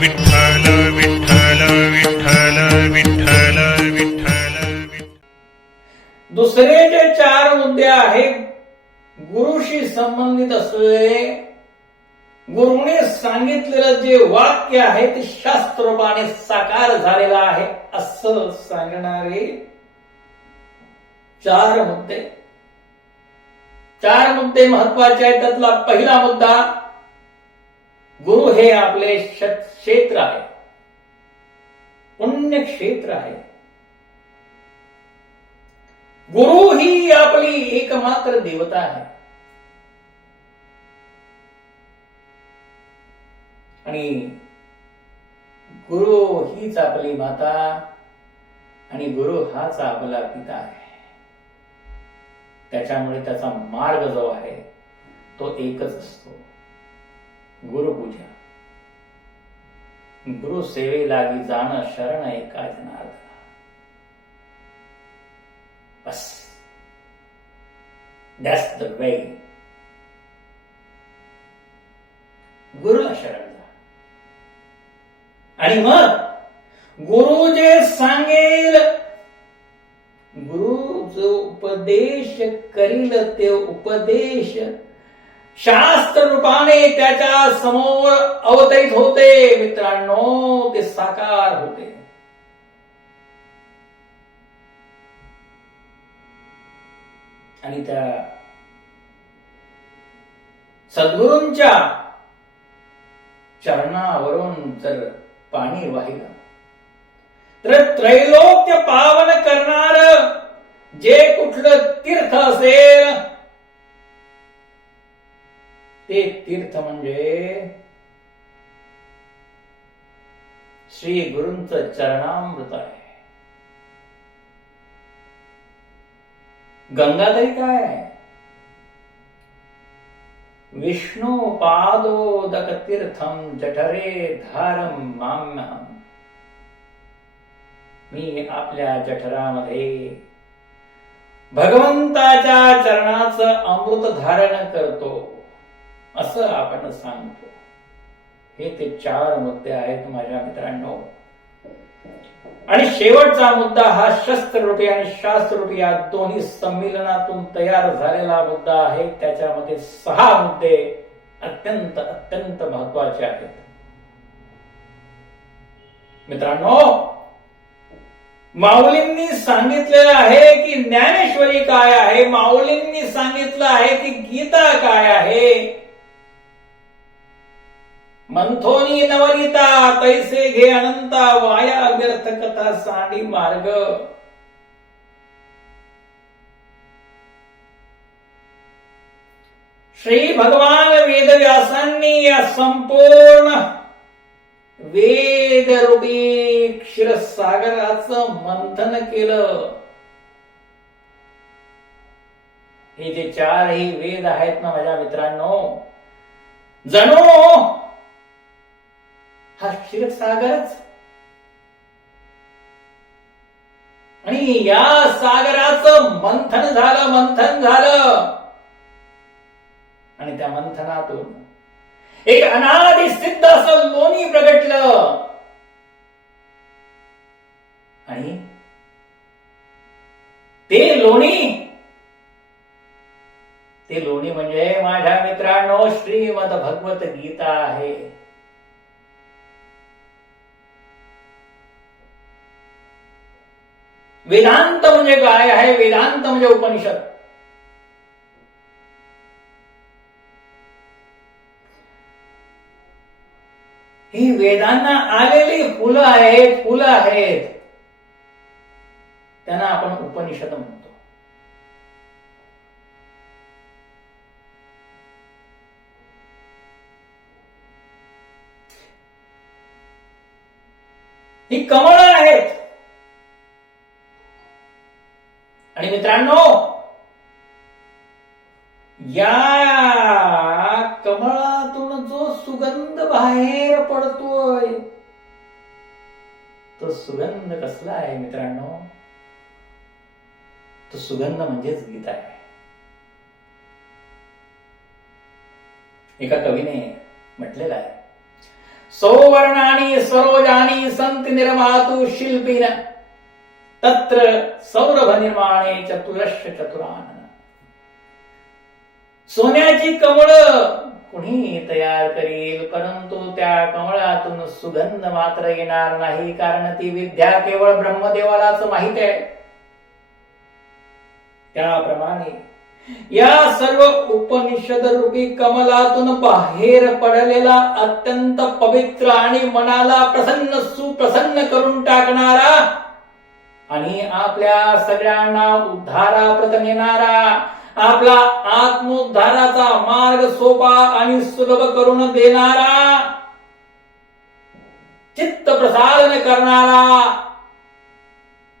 विठ्ठल विठ्ठल विठ्ठल विठ्ठल विठ्ठल दुसरे जे चार मुद्दे आहेत गुरुशी संबंधित असलेले गुरुने सांगितलेलं जे वाक्य आहे ते शास्त्रपाने साकार झालेलं आहे असं सांगणारे चार मुद्दे. चार मुद्दे महत्त्वाचे आहेत त्यातला पहिला मुद्दा गुरु हे आपले क्षेत्र आहे. पुण्यक्षेत्र आहे. गुरु ही आपली एकमात्र देवता आहे. आणि गुरु हीच आपली माता आणि गुरु हाच आपला पिता आहे. त्याच्यामुळे त्याचा मार्ग जो आहे तो एकच असतो. गुरुपूजा गुरु सेवे लागी जाणं शरण एका जनार्दना बस। दॅट्स द वे गुरुला शरण जा। आणि मग गुरु जे सांगेल गुरु जो उपदेश करील ते उपदेश शास्त्र रूपाने त्याच्यासमोर अवतरित होते. मित्रांनो ते साकार होते. आणि त्या सद्गुरूंच्या चरणावरून जर पाणी वाहिलं तर त्रैलोक्य पावन करणार जे कुठलं तीर्थ असेल ते तीर्थ म्हणजे श्री गुरूंचं चरणामृत आहे. गंगा तरी काय विष्णू पादोदक तीर्थम जठरे धारम माम्यहम मी आपल्या जठरामध्ये भगवंताच्या चरणाचं अमृत धारण करतो. असं आपण सांगतो. हे ते चार मुद्दे आहेत माझ्या मित्रांनो. आणि शेवटचा मुद्दा हा शस्त्ररूपी आणि शास्त्ररूपी या दोन्ही संमेलनातून तयार झालेला मुद्दा आहे. त्याच्यामध्ये सहा मुद्दे अत्यंत अत्यंत महत्त्वाचे आहेत. मित्रांनो माऊलींनी सांगितलेलं आहे की ज्ञानेश्वरी काय आहे? माऊलींनी सांगितलं आहे की गीता काय आहे? मंथोनी नवलिता तैसे घे अनंता वाया व्यर्थ कथा सांडी मार्ग. श्री भगवान वेदव्यासांनी या संपूर्ण वेद रूपी क्षीरसागराचं मंथन केलं. हे जे चारही वेद आहेत ना माझ्या मित्रांनो जणू हा क्षीरसागरच आणि या सागराचं मंथन झालं मंथन झालं. आणि त्या मंथनातून एक अनादि सिद्ध असं लोणी प्रगटलं. आणि ते लोणी ते लोणी म्हणजे माझ्या मित्रांनो श्रीमद भगवत गीता आहे. वेदांत म्हणजे काय आहे? वेदांत म्हणजे उपनिषद. ही वेदांना आलेली फुलं आहेत फुलं आहेत. त्यांना आपण उपनिषद म्हणतो. ही कमळ आणि मित्रांनो या कमळातून जो सुगंध बाहेर पडतोय तो सुगंध कसला आहे मित्रांनो? तो सुगंध म्हणजेच गीता आहे. एका कवीने म्हटलेलं आहे सौवर्णानी सरोजानी संत निर्मातु शिल्पीन तत्र सौरभ निर्माणे चतुरश चतुरानन। सोन्याची कमळ कुणी तयार करील? परंतु त्या कमळातून सुगंध मात्र येणार नाही कारण ती विद्या केवळ ब्रह्मदेवालाच माहीत आहे. त्याप्रमाणे या सर्व उपनिषद रूपी कमलातून बाहेर पडलेला अत्यंत पवित्र आणि मनाला प्रसन्न सुप्रसन्न करून टाकणारा आणि आपल्या सगळ्यांना उद्धाराप्रत नेणारा आपला आत्मोद्धाराचा मार्ग सोपा आणि सुलभ करून देणारा चित्त प्रसारण करणारा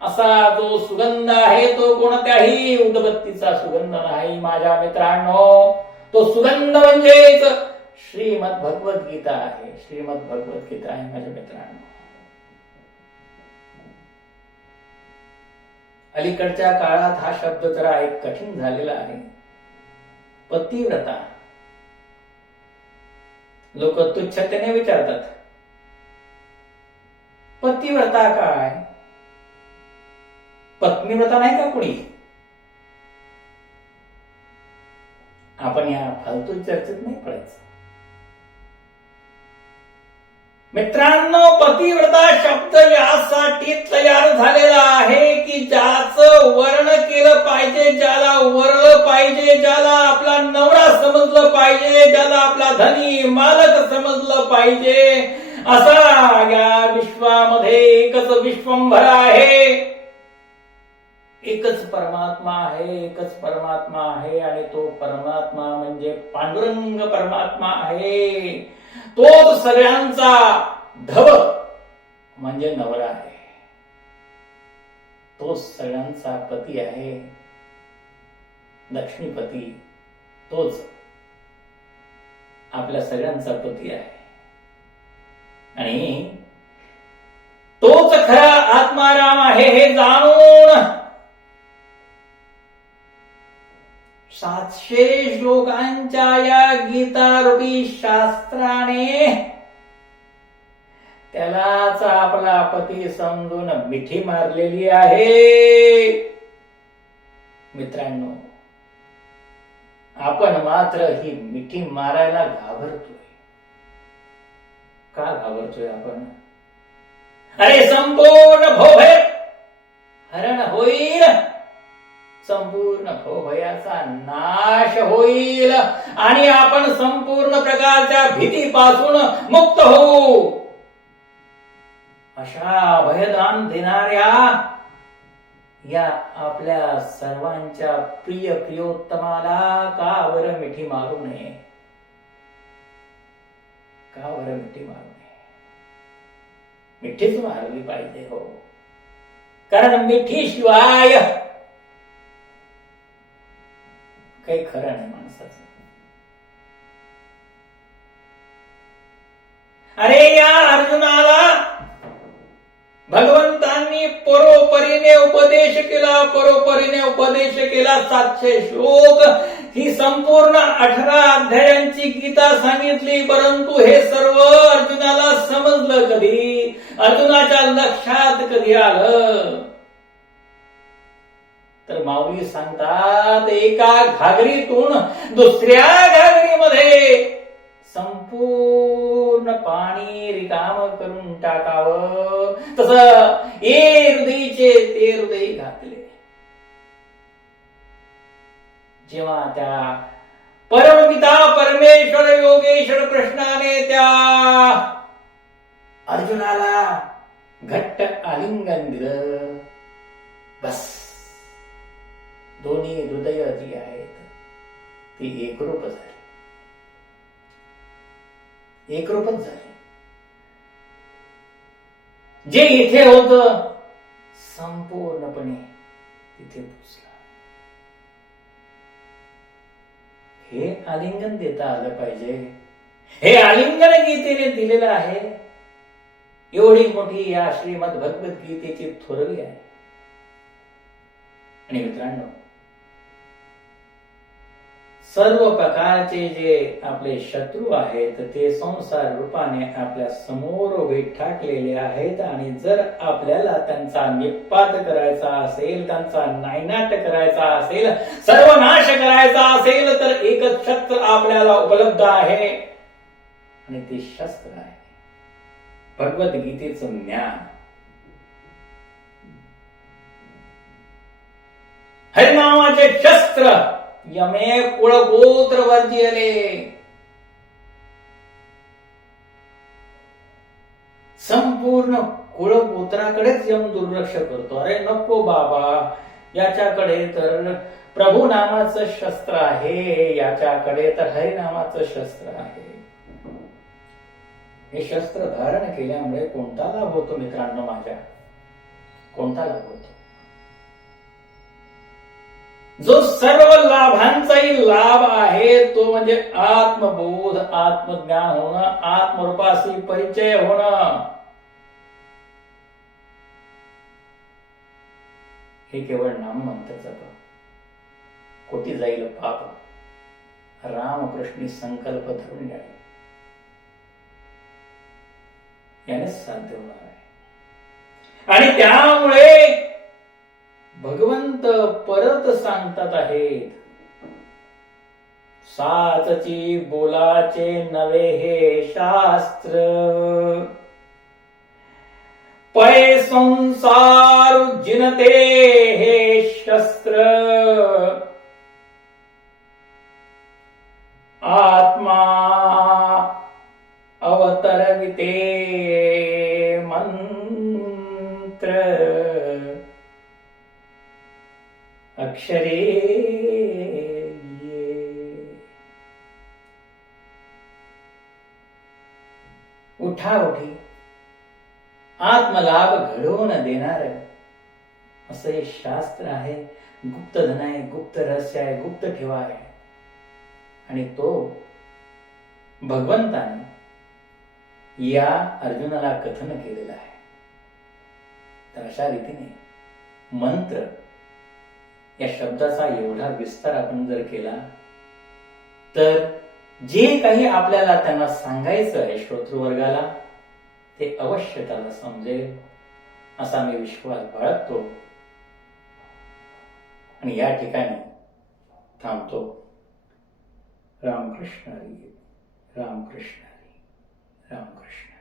असा जो सुगंध आहे तो कोणत्याही उदबत्तीचा सुगंध नाही माझ्या मित्रांनो. तो सुगंध म्हणजेच श्रीमद भगवद्गीता आहे. श्रीमद भगवद्गीता आहे माझ्या मित्रांनो. अलीकडच्या काळात हा शब्द जरा एक कठीण झालेला आहे. पतिव्रता. लोक तुच्छतेने विचारतात पतिव्रता काय? पत्नीव्रता नाही का कुणी? आपण या फालतू चर्चेत नाही पडायचं. मित्रांनो पतिव्रता शब्द यासाठी तयार झालेला आहे की ज्याचं वर्ण केलं पाहिजे ज्याला वरलं पाहिजे ज्याला आपला नवरा समजलं पाहिजे ज्याला आपला धनी मालक समजलं पाहिजे असा या विश्वामध्ये एकच विश्वंभर आहे. एकच परमात्मा आहे एकच परमात्मा आहे आणि तो परमात्मा म्हणजे पांडुरंग परमात्मा आहे. तोच सगळ्यांचा धव म्हणजे नवरा आहे. तोच सगळ्यांचा पती आहे. लक्ष्मीपती तोच आपल्या सगळ्यांचा पती आहे. आणि तोच खरा आत्माराम आहे हे जाण सातशे श्लोकांच्या या गीतारूपी शास्त्राने त्यालाच आपला पती समजून मिठी मारलेली आहे. मित्रांनो आपण मात्र ही मिठी मारायला घाबरतोय. का घाबरतोय आपण? अरे संपूर्ण भोभे हरण होईल. संपूर्ण भोभयाचा नाश होईल. आणि आपण संपूर्ण प्रकारच्या भीतीपासून मुक्त होऊ. अशा भयदान देणाऱ्या या आपल्या सर्वांच्या प्रिय प्रियोत्तमाला का बर मिठी मारू नये? का बर मिठी मारू नये? मिठीच मारली पाहिजे हो. कारण मिठी शिवाय काही खरं नाही माणसाचं. अरे या अर्जुनाला भगवंतांनी परोपरीने उपदेश केला परोपरीने उपदेश केला सातशे श्लोक. ही संपूर्ण अठरा अध्यायांची गीता सांगितली परंतु हे सर्व अर्जुनाला समजलं कधी? अर्जुनाच्या लक्षात कधी आलं? तर माऊली सांगतात एका घागरीतून दुसऱ्या घागरीमध्ये संपूर्ण पाणी रिकाम करून टाकावं. तस ए हृदयचे ते हृदय घातले. जेव्हा त्या परमपिता परमेश्वर योगेश्वर कृष्णाने त्या अर्जुनाला घट्ट आलिंगन दिलं बस. दोन्ही हृदय जी आहेत ती एकरूप झाली. एकरूपच झाली. जे इथे होत संपूर्णपणे तिथे पोचला हे आलिंगन देता आलं पाहिजे. हे आलिंगन गीतेने दिलेलं आहे. एवढी मोठी या श्रीमद भगवद्गीतेची थोरवी आहे. आणि मित्रांनो सर्व प्रकारचे जे आपले शत्रू आहेत ते संसार रूपाने आपल्यासमोर उभे ठाकलेले आहेत आणि जर आपल्याला त्यांचा निपात करायचा असेल त्यांचा नायनाट करायचा असेल सर्वनाश करायचा असेल तर एकच शस्त्र आपल्याला उपलब्ध आहे. आणि ते शस्त्र आहे. भगवद्गीतेचं ज्ञान. हरिनामाचे शस्त्र. यमे कुळगोत्र वर्जियले. संपूर्ण कुळगोत्राकडेच यम दुर्लक्ष करतो. अरे नको बाबा. याच्याकडे तर प्रभू नामाचं शस्त्र आहे. याच्याकडे तर हरिनामाचं शस्त्र आहे. हे शस्त्र धारण केल्यामुळे कोणता लाभ होतो मित्रांनो माझ्या? कोणता लाभ होतो? जो सर्व लाभांचाही लाभ आहे तो म्हणजे आत्मबोध आत्मज्ञान होणं आत्मरूपाशी परिचय होणं. हे केवळ नाम मंत्र कोटी जाईल पाप. रामकृष्णी संकल्प धरून द्यावे यानेच साध्य होणार आहे. आणि त्यामुळे भगवंत परत सांगतात आहेत. साचची बोलाचे नवे हे शास्त्र. पै संसार जिनते हे शस्त्र. अक्षरे उठा उठी। आत्मलाभ घडवून देणार असं हे शास्त्र आहे. गुप्त धन आहे गुप्त रहस्य आहे गुप्त ठेवा आहे. आणि तो भगवंताने या अर्जुनाला कथन केलेलं आहे. तर अशा रीतीने मंत्र या शब्दाचा एवढा विस्तार आपण जर केला तर जे काही आपल्याला त्यांना सांगायचं आहे श्रोतृवर्गाला ते अवश्य त्याला समजेल असा मी विश्वास बाळगतो. आणि या ठिकाणी थांबतो. रामकृष्ण हरी रामकृष्ण हरी रामकृष्ण